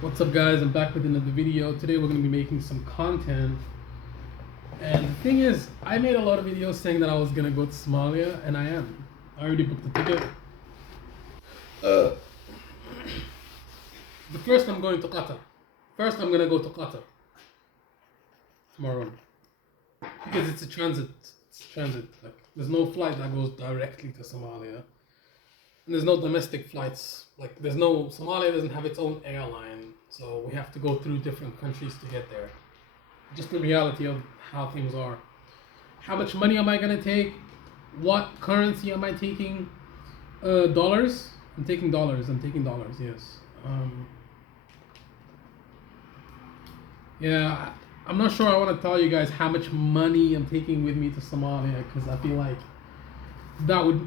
What's up, guys? I'm back with another video. Today we're going to be making some content. And the thing is, I made a lot of videos saying that I was going to go to Somalia, and I am. I already booked the ticket. But first I'm going to Qatar. First I'm going to go to Qatar tomorrow. Because it's a transit. It's transit. Like, there's no flight that goes directly to Somalia. And there's no domestic flights. Like, Somalia doesn't have its own airline. So we have to go through different countries to get there. Just the reality of how things are. How much money am I going to take? What currency am I taking? Dollars? I'm taking dollars, yes. Yeah, I'm not sure I want to tell you guys how much money I'm taking with me to Somalia, because I feel like that would...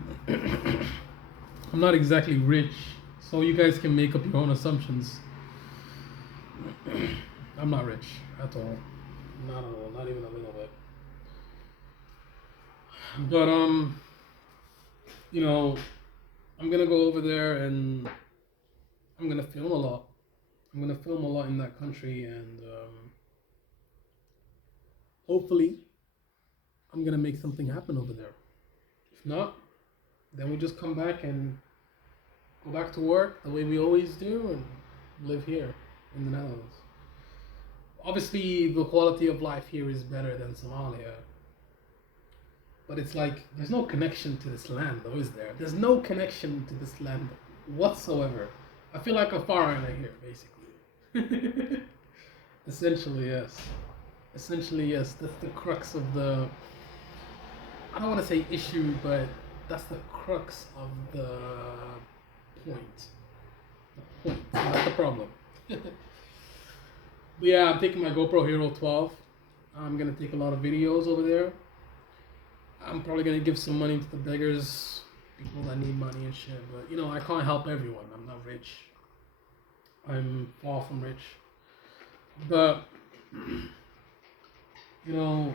I'm not exactly rich, so you guys can make up your own assumptions. I'm not rich at all. Not at all, not even a little bit. But you know, I'm gonna go over there and I'm gonna film a lot. I'm gonna film a lot in that country, and hopefully I'm gonna make something happen over there. If not, then we just come back and go back to work the way we always do and live here in the Netherlands. Obviously, the quality of life here is better than Somalia. But it's like, there's no connection to this land, though, is there? There's no connection to this land whatsoever. I feel like a foreigner here, basically. Essentially, yes. Essentially, yes. That's the crux of the... I don't want to say issue, but that's the crux of the point. The point, not the problem. But yeah, I'm taking my GoPro Hero 12. I'm gonna take a lot of videos over there. I'm probably gonna give some money to the beggars, people that need money and shit. But you know, I can't help everyone. I'm not rich. I'm far from rich. But you know,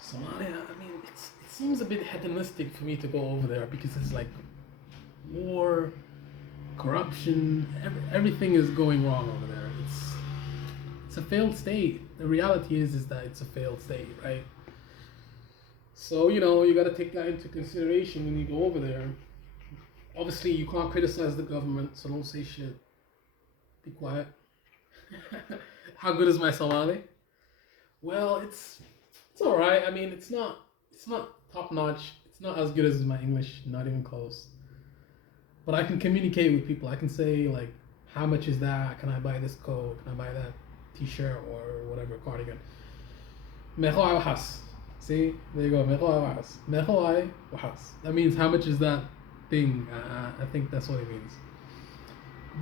Somalia. I mean, it seems a bit hedonistic for me to go over there because it's like war, corruption. Everything is going wrong over there. It's a failed state. The reality is that it's a failed state, right? So, you know, you got to take that into consideration when you go over there. Obviously, you can't criticize the government, so don't say shit. Be quiet. How good is my Somali? Well, it's all right. I mean, it's not top notch. It's not as good as my English, not even close. But I can communicate with people. I can say like, how much is that? Can I buy this coat? Can I buy that T-shirt or whatever cardigan? Meho wahas. See, there you go. Meho wahas. That means how much is that thing? I think that's what it means.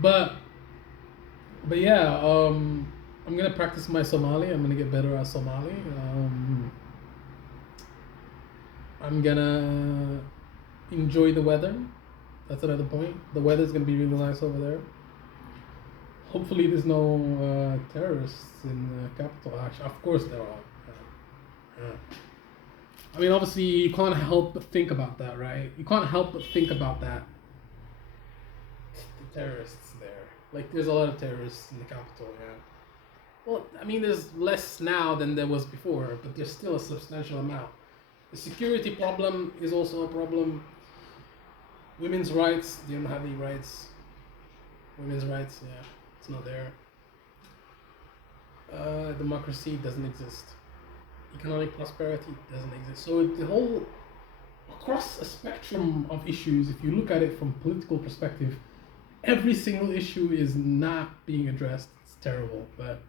But yeah, I'm gonna practice my Somali. I'm gonna get better at Somali. I'm gonna enjoy the weather. That's another point. The weather's gonna be really nice over there. Hopefully, there's no terrorists in the capital. Actually, of course there are. I mean, obviously, you can't help but think about that, right? You can't help but think about that. The terrorists there. Like, there's a lot of terrorists in the capital, yeah. Well, I mean, there's less now than there was before, but there's still a substantial amount. The security problem is also a problem. Women's rights, they don't have any rights. Women's rights, yeah, it's not there. Democracy doesn't exist. Economic prosperity doesn't exist. So the whole, across a spectrum of issues, if you look at it from political perspective, every single issue is not being addressed. It's terrible. But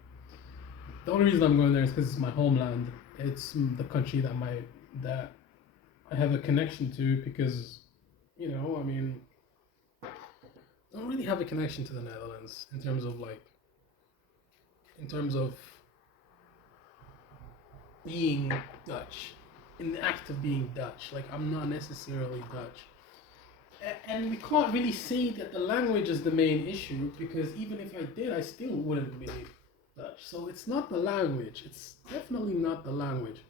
the only reason I'm going there is because it's my homeland. It's the country that I have a connection to because, you know, I mean, I don't really have a connection to the Netherlands in terms of being Dutch, in the act of being Dutch. Like, I'm not necessarily Dutch. And we can't really say that the language is the main issue because even if I did, I still wouldn't be Dutch. So it's not the language. It's definitely not the language.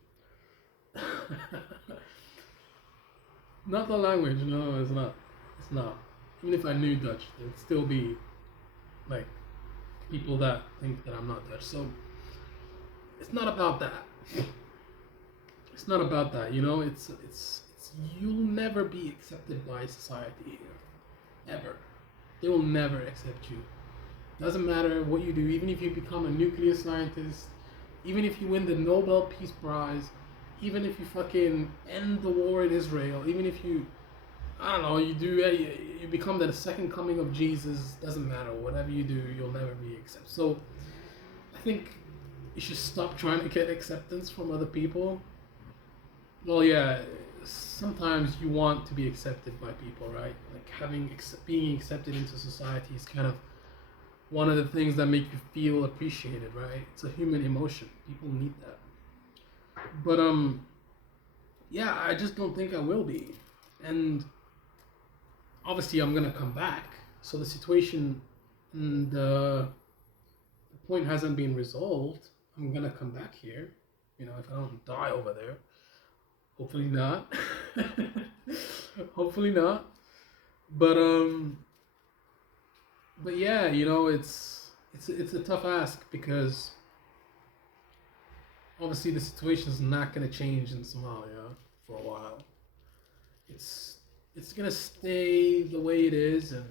Not the language. No, it's not. It's not. Even if I knew Dutch, there'd still be like people that think that I'm not Dutch. So it's not about that. It's not about that. You know, it's you'll never be accepted by society here, ever. They will never accept you. Doesn't matter what you do. Even if you become a nuclear scientist, even if you win the Nobel Peace Prize, even if you fucking end the war in Israel, even if you, I don't know, you become the second coming of Jesus, doesn't matter. Whatever you do, you'll never be accepted. So I think you should stop trying to get acceptance from other people. Well, yeah, sometimes you want to be accepted by people, right? Like being accepted into society is kind of one of the things that make you feel appreciated, right? It's a human emotion. People need that. But yeah, I just don't think I will be. And obviously I'm gonna come back. So the situation and the point hasn't been resolved. I'm gonna come back here. You know, if I don't die over there. Hopefully not. Hopefully not. But yeah, you know, it's a tough ask because obviously the situation is not going to change in Somalia for a while. It's going to stay the way it is, and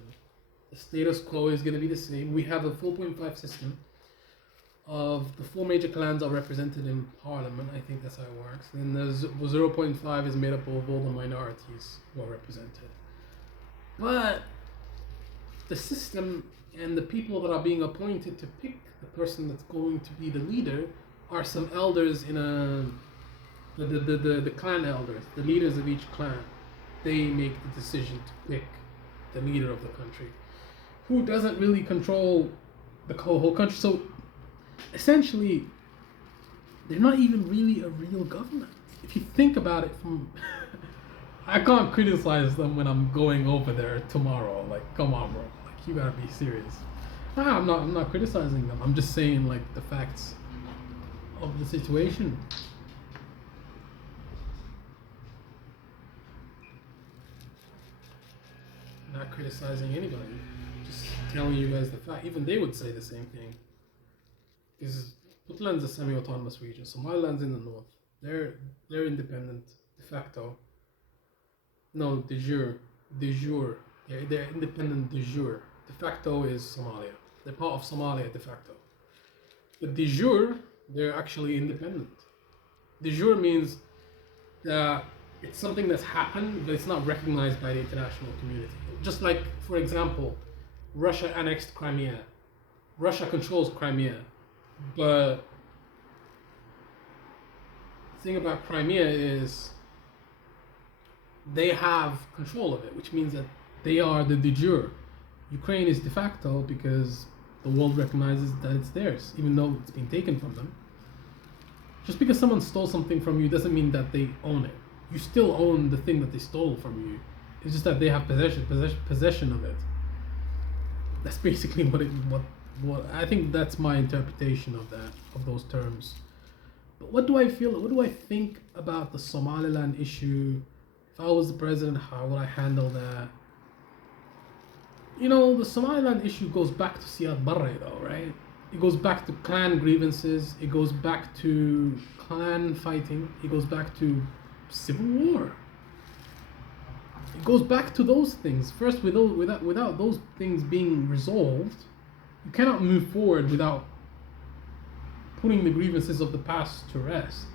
the status quo is going to be the same. We have a 4.5 system of the four major clans are represented in parliament. I think that's how it works. And the 0.5 is made up of all the minorities who are represented. But the system and the people that are being appointed to pick the person that's going to be the leader are some elders in the clan elders, the leaders of each clan. They make the decision to pick the leader of the country, who doesn't really control the whole country. So essentially, they're not even really a real government. If you think about it from I can't criticize them when I'm going over there tomorrow. Like, come on, bro. Like, you gotta be serious. I'm not criticizing them. I'm just saying, like, the facts of the situation. Not criticizing anybody. Just telling you guys the fact. Even they would say the same thing. Because Puntland's a semi-autonomous region. Somaliland's in the north. They're independent de facto. No, de jure. De jure. They're independent de jure. De facto is Somalia. They're part of Somalia de facto. But de jure, they're actually independent. De jure means that it's something that's happened, but it's not recognized by the international community. Just like, for example, Russia annexed Crimea. Russia controls Crimea. But the thing about Crimea is they have control of it, which means that they are the de jure. Ukraine is de facto because the world recognizes that it's theirs, even though it's been taken from them. Just because someone stole something from you doesn't mean that they own it. You still own the thing that they stole from you. It's just that they have possession of it. That's basically what I think. That's my interpretation of those terms. But what do I feel? What do I think about the Somaliland issue? If I was the president, how would I handle that? You know, the Somaliland issue goes back to Siad Barre, though, right? It goes back to clan grievances. It goes back to clan fighting. It goes back to civil war. It goes back to those things. First, without those things being resolved, you cannot move forward without putting the grievances of the past to rest.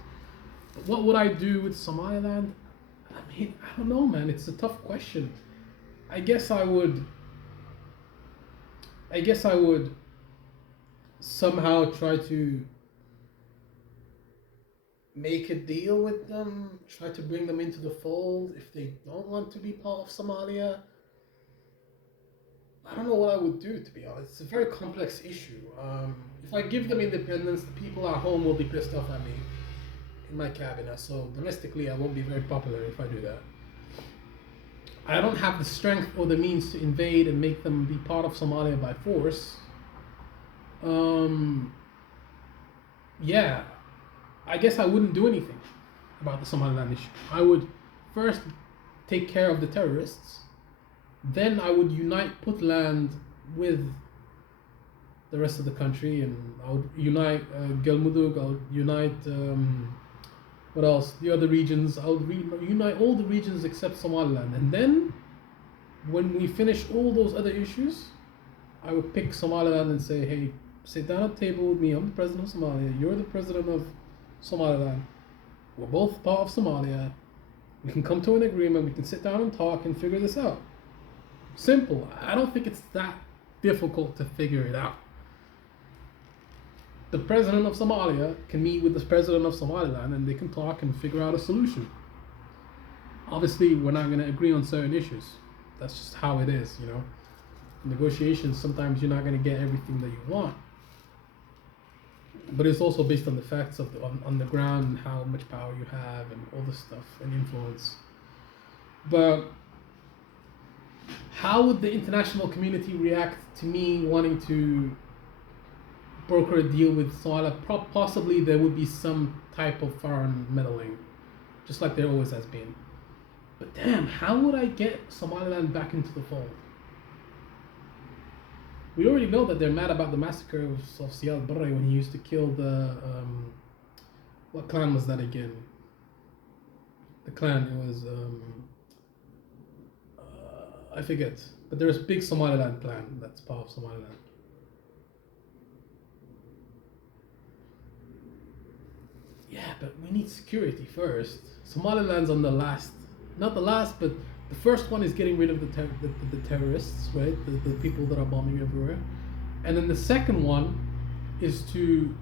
But what would I do with Somaliland? I mean, I don't know, man. It's a tough question. I guess I would somehow try to make a deal with them, try to bring them into the fold if they don't want to be part of Somalia. I don't know what I would do, to be honest. It's a very complex issue. If I give them independence, the people at home will be pissed off at me in my cabinet. So domestically, I won't be very popular if I do that. I don't have the strength or the means to invade and make them be part of Somalia by force. Yeah, I guess I wouldn't do anything about the Somaliland issue. I would first take care of the terrorists, Then I would unite Puntland with the rest of the country, and I would unite Galmudug. I would unite what else? The other regions. I would unite all the regions except Somaliland, and then when we finish all those other issues, I would pick Somaliland and say, hey, sit down at the table with me. I'm the president of Somalia. You're the president of Somaliland. We're both part of Somalia. We can come to an agreement. We can sit down and talk and figure this out. Simple. I don't think it's that difficult to figure it out. The president of Somalia can meet with the president of Somaliland and they can talk and figure out a solution. Obviously, we're not going to agree on certain issues. That's just how it is, you know. Negotiations, sometimes you're not going to get everything that you want. But it's also based on the facts of on the ground and how much power you have and all this stuff and influence. But how would the international community react to me wanting to broker a deal with Somalia? Possibly there would be some type of foreign meddling, just like there always has been. But damn, how would I get Somaliland back into the fold? We already know that they're mad about the massacre of Siad Barre when he used to kill the what clan was that again? The clan, it was I forget, but there's a big Somaliland clan that's part of Somaliland. Yeah, but we need security first. Somaliland's on the last, not the last, but the first one is getting rid of the terrorists, right? The people that are bombing everywhere. And then the second one is to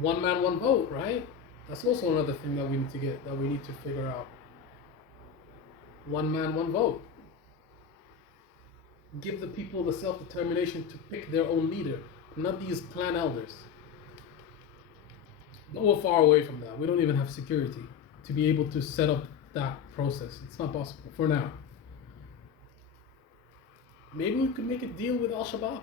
one man, one vote, right? That's also another thing that we need to figure out. One man, one vote. Give the people the self-determination to pick their own leader, not these clan elders. We're far away from that. We don't even have security to be able to set up that process. It's not possible for now. Maybe we could make a deal with Al-Shabaab.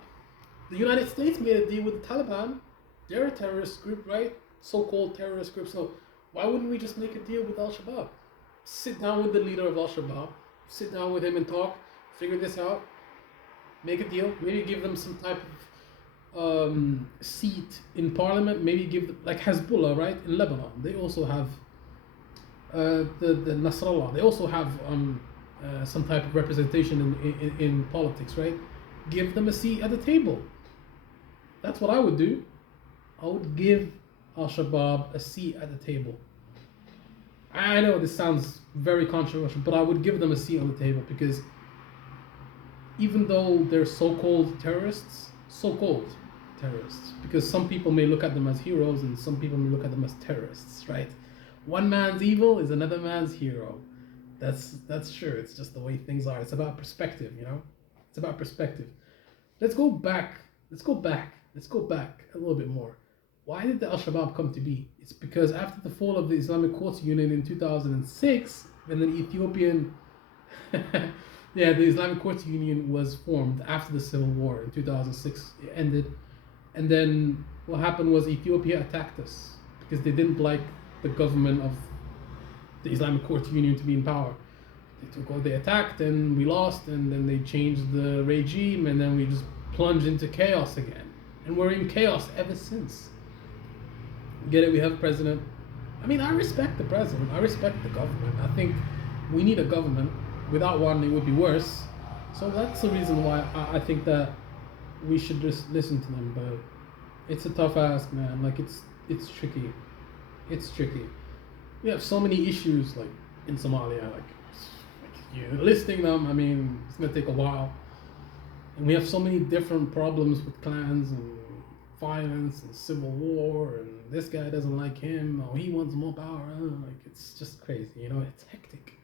The United States made a deal with the Taliban. They're a terrorist group, right? So-called terrorist group. So why wouldn't we just make a deal with Al-Shabaab? Sit down with the leader of Al-Shabaab. Sit down with him and talk. Figure this out. Make a deal. Maybe give them some type of seat in parliament. Maybe give them, like Hezbollah, right? In Lebanon. They also have the Nasrallah. They also have some type of representation in politics, right? Give them a seat at the table. That's what I would do. I would give Al-Shabaab a seat at the table. I know this sounds very controversial, but I would give them a seat on the table because even though they're so-called terrorists, because some people may look at them as heroes and some people may look at them as terrorists, right? One man's evil is another man's hero. That's sure. It's just the way things are. It's about perspective, you know? It's about perspective. Let's go back a little bit more. Why did the Al-Shabaab come to be? It's because after the fall of the Islamic Courts Union in 2006, and then Ethiopian, yeah, the Islamic Courts Union was formed after the Civil War in 2006. It ended. And then what happened was Ethiopia attacked us because they didn't like the government of the Islamic Courts Union to be in power. They attacked and we lost, and then they changed the regime, and then we just plunged into chaos again. And we're in chaos ever since. Get it? We have a president. I mean, I respect the president. I respect the government. I think we need a government. Without one, it would be worse. So that's the reason why I think that we should just listen to them. But it's a tough ask, man. Like it's tricky. It's tricky. We have so many issues like in Somalia. Like you're listing them. I mean, it's gonna take a while. And we have so many different problems with clans and violence and civil war, and this guy doesn't like him, or he wants more power. Like it's just crazy, you know. It's hectic.